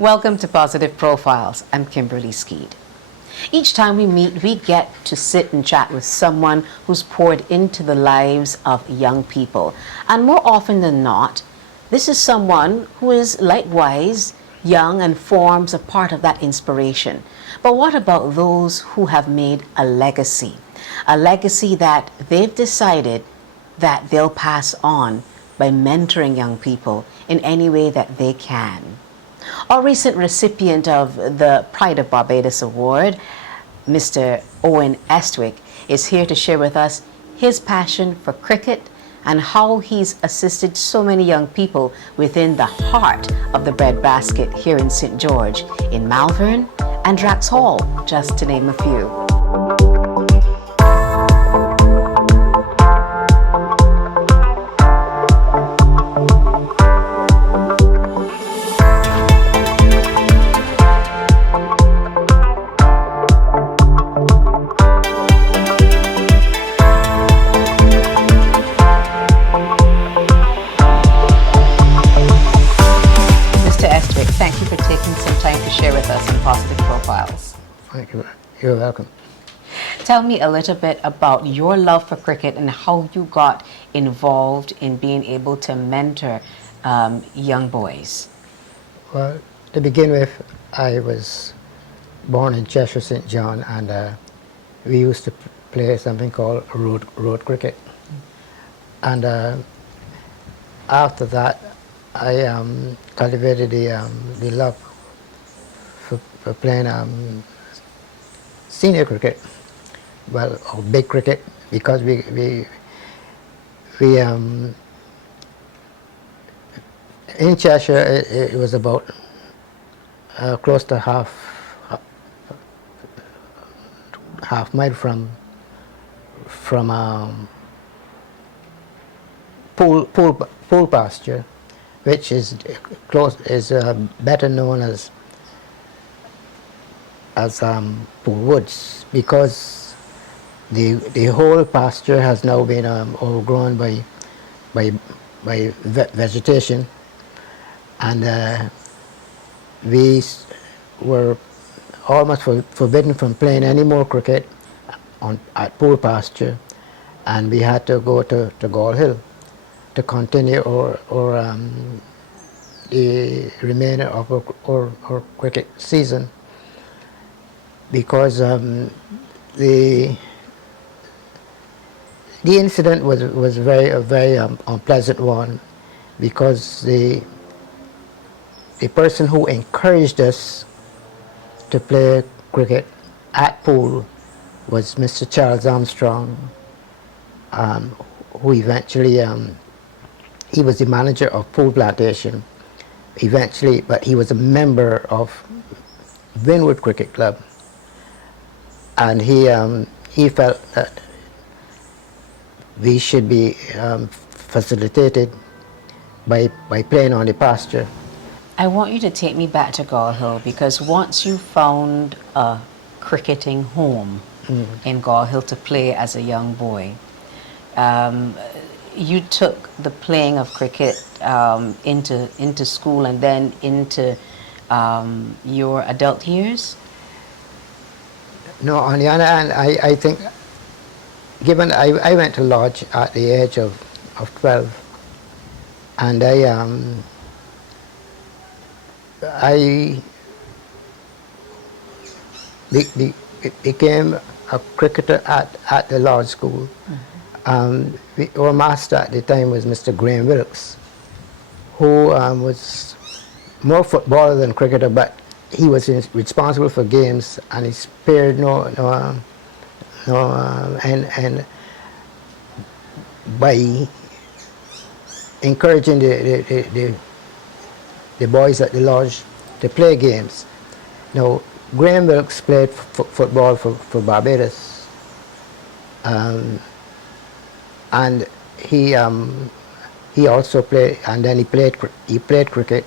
Welcome to Positive Profiles. I'm Kimberly Skeed. Each time we meet, we get to sit and chat with someone who's poured into the lives of young people. And more often than not, this is someone who is likewise young and forms a part of that inspiration. But what about those who have made a legacy? A legacy that they've decided that they'll pass on by mentoring young people in any way that they can. Our recent recipient of the Pride of Barbados Award, Mr. Owen Estwick, is here to share with us his passion for cricket and how he's assisted so many young people within the heart of the breadbasket here in St. George, in Malvern and Drax Hall, just to name a few. Thank you for taking some time to share with us on Positive Profiles. Thank you. You're welcome. Tell me a little bit about your love for cricket and how you got involved in being able to mentor young boys. Well, to begin with, I was born in Cheshire, St. John, and we used to play something called road cricket. And after that, I cultivated the love for playing senior cricket, well, or big cricket, because we in Cheshire it was about close to half mile from pool pasture, which is better known as pool woods, because the whole pasture has now been overgrown by vegetation, and we were almost forbidden from playing any more cricket at pool pasture, and we had to go to Gall Hill to continue the remainder of our cricket season, because the incident was a very unpleasant one, because the person who encouraged us to play cricket at pool was Mr. Charles Armstrong, who eventually he was the manager of Pool Plantation eventually, but he was a member of Winwood Cricket Club, and he felt that we should be facilitated by playing on the pasture. I want you to take me back to Gall Hill, because once you found a cricketing home in Gall Hill to play as a young boy, you took the playing of cricket into school and then into your adult years? No, on the other hand, I think, given I went to lodge at the age of 12, and I became a cricketer at the lodge school. Our master at the time was Mr. Graham Wilkes, who was more footballer than cricketer, but he was responsible for games, and he spared and by encouraging the boys at the lodge to play games. Now, Graham Wilkes played football for Barbados, and he also played, and then he played cricket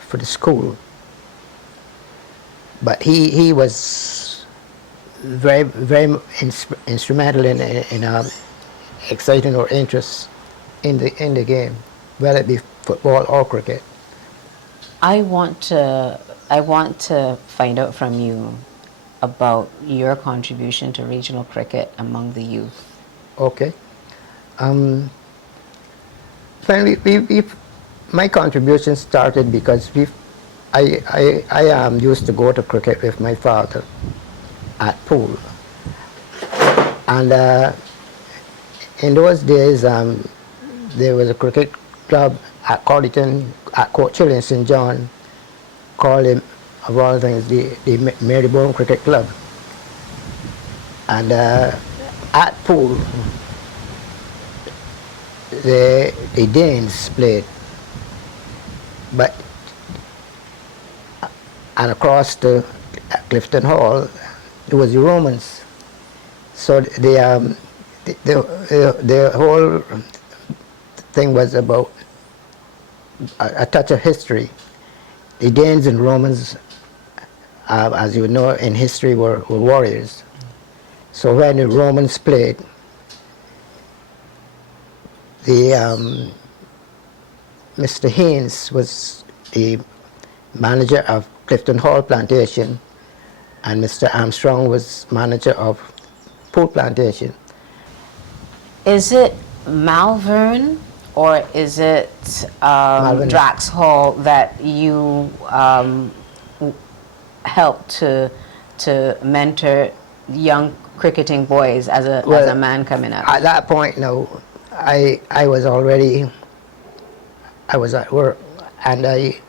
for the school. But he was very instrumental in exciting our interest in the game, whether it be football or cricket. I want to find out from you about your contribution to regional cricket among the youth. Okay. Um, when my contribution started because I used to go to cricket with my father at pool. And in those days, there was a cricket club at Corditon, at Court Chill in St. John, called him, of all things, the Marylebone Cricket Club. And at pool, the Danes played, but and across the Clifton Hall, it was the Romans. So the whole thing was about a touch of history. The Danes and Romans, as you know, in history were warriors. So when the Romans played, the Mr. Haynes was the manager of Clifton Hall Plantation, and Mr. Armstrong was manager of Pool Plantation. Is it Malvern or is it Drax Hall that you helped to mentor young cricketing boys as a man coming up? At that point, no, I was at work, and I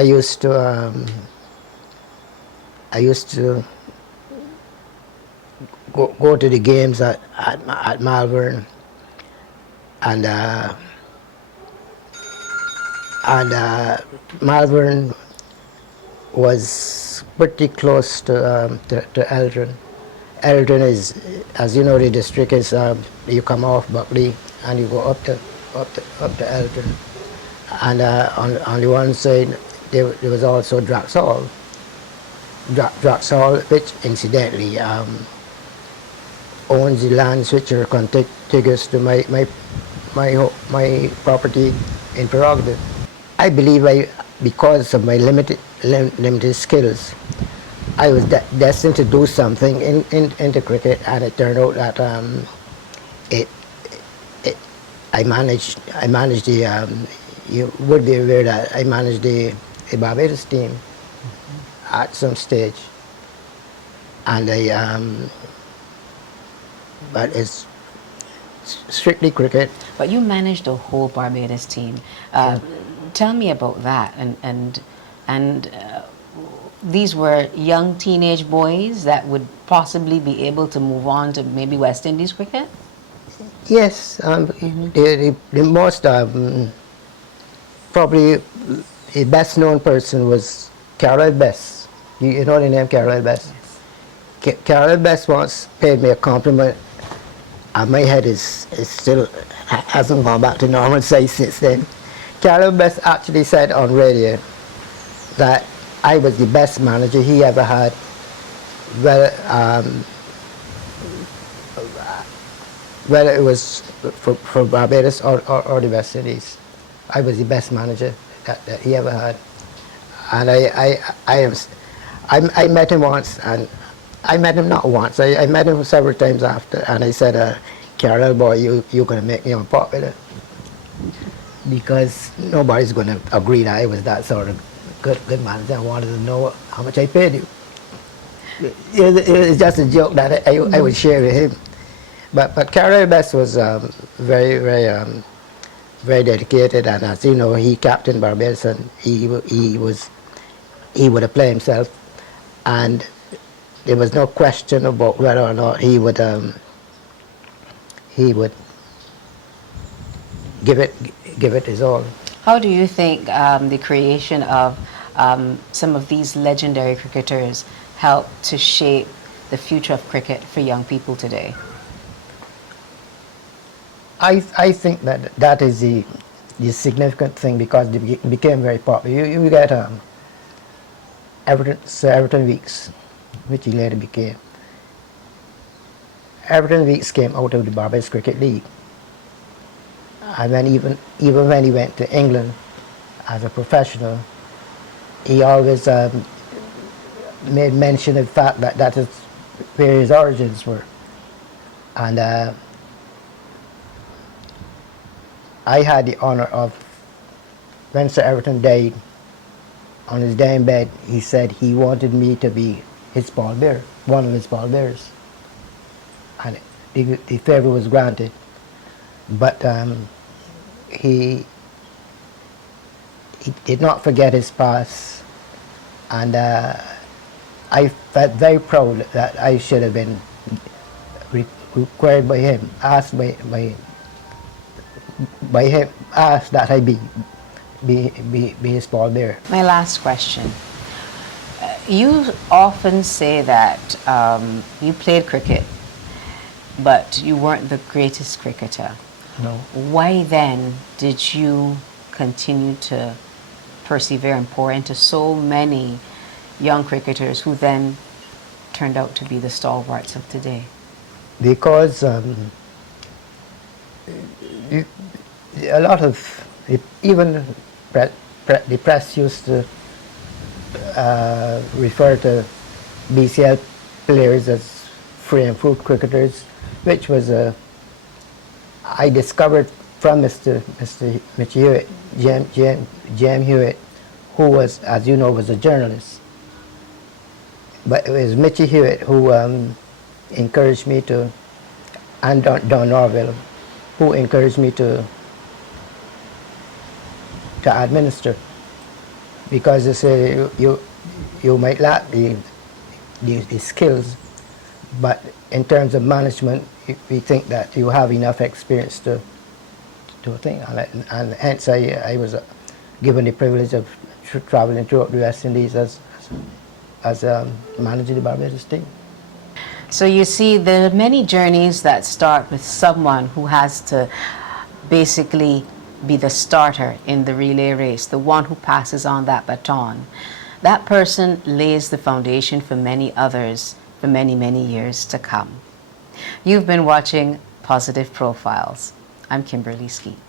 used to go to the games at Malvern, and Malvern was pretty close to Eldrin. Eldrin is, as you know, the district is you come off Buckley and you go up to Eldrin, and on the one side there was also Drax Hall. Drax Hall, which incidentally owns the lands which are contiguous to my property in prerogative. I believe because of my limited skills, I was destined to do something into cricket, and it turned out that I managed the you would be aware that I managed the Barbados team at some stage, and but it's strictly cricket. But you managed the whole Barbados team. Tell me about that. And these were young teenage boys that would possibly be able to move on to maybe West Indies cricket? Yes, the most probably the best known person was Carol Bess. You know the name Carol Bess? Yes. Carol Bess once paid me a compliment, and my head is still hasn't gone back to normal size since then. Carol Bess actually said on radio that I was the best manager he ever had. Well, whether it was for Barbados or the West Indies, I was the best manager that he ever had. And I met him once, and I met him not once. I met him several times after, and I said, "Carol, boy, you're going to make me unpopular, because nobody's going to agree that I was that sort of good manager. I wanted to know how much I paid you." It was just a joke that I would share with him. But Carol Best was very dedicated, and as you know, he captained Barbados, and he would have played himself, and there was no question about whether or not he would give it his all. How do you think the creation of some of these legendary cricketers helped to shape the future of cricket for young people today? I think that is the significant thing, because they became very popular. You get Sir Everton Weekes, which he later became. Everton Weekes came out of the Barbados Cricket League, and then even when he went to England as a professional, he always made mention of the fact that that is where his origins were. And I had the honor of, when Sir Everton died, on his dying bed, he said he wanted me to be his pallbearer, one of his pallbearers. And the favor was granted. But he did not forget his past, and I felt very proud that I should have been required by him, asked by him, asked that I be his pallbearer. My last question. You often say that you played cricket, but you weren't the greatest cricketer. No. Why then did you continue to persevere and pour into so many young cricketers who then turned out to be the stalwarts of today? Because a lot of, even the press used to refer to BCL players as free and fruit cricketers, which was I discovered from Mr. Hewitt, J.M. Hewitt, who was, as you know, was a journalist. But it was Mitchie Hewitt who encouraged me to, and Don Norville, who encouraged me to administer, because they say you might lack the skills, but in terms of management, we think that you have enough experience to think, and hence I was given the privilege of traveling throughout the West Indies as managing the Barbados team. So you see, there are many journeys that start with someone who has to basically be the starter in the relay race, the one who passes on that baton. That person lays the foundation for many others for many, many years to come. You've been watching Positive Profiles. I'm Kimberly Skeet.